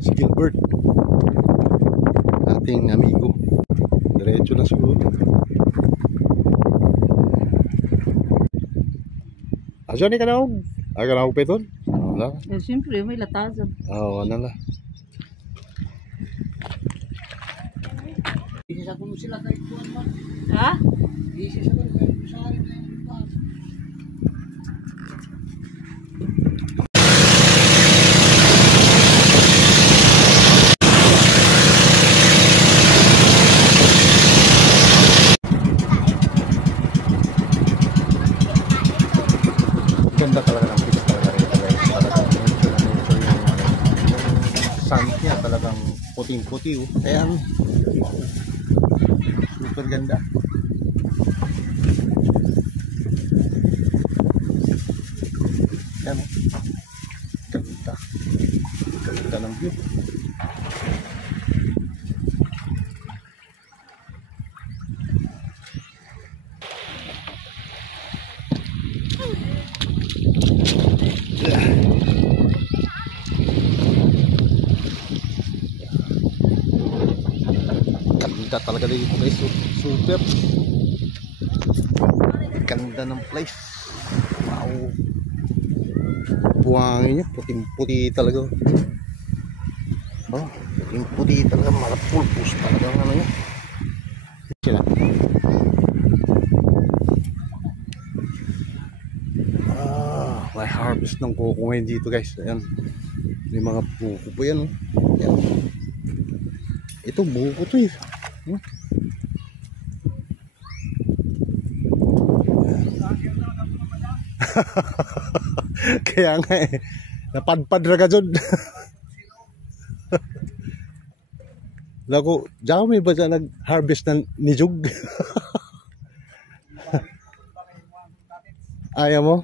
Si Gilbert, ating amigo. Diretso na siguro. Asa ni kanawag? Kanawag peton? Wala. Eh, siyempre, may latasan. Wala na. Isa ko sila kahit buwan man. Ha? Isa sa man kahit sa akin na yung buwan. Ganda talaga ng pista talaga rin guys. Talagang nature yung sun niya talagang puting-puti oh. Ayan. Super ganda. Ayan oh. Ganda. Ganda ng view. Ganda talaga dito guys. Super ganda ng place. Wow, buhangin niya puting puti talaga. Puting puti talaga. Mga pulpus talaga ang ano niya sila. May harvest ng coco ngayon dito guys. Ayan, may mga buko po yan oh. Ayan. Ito buko to eh. Kaya nga eh, napadpad ra ka dyan. Lago, diyan may ba dyan nag-harvest ng nijug? Ayaw mo?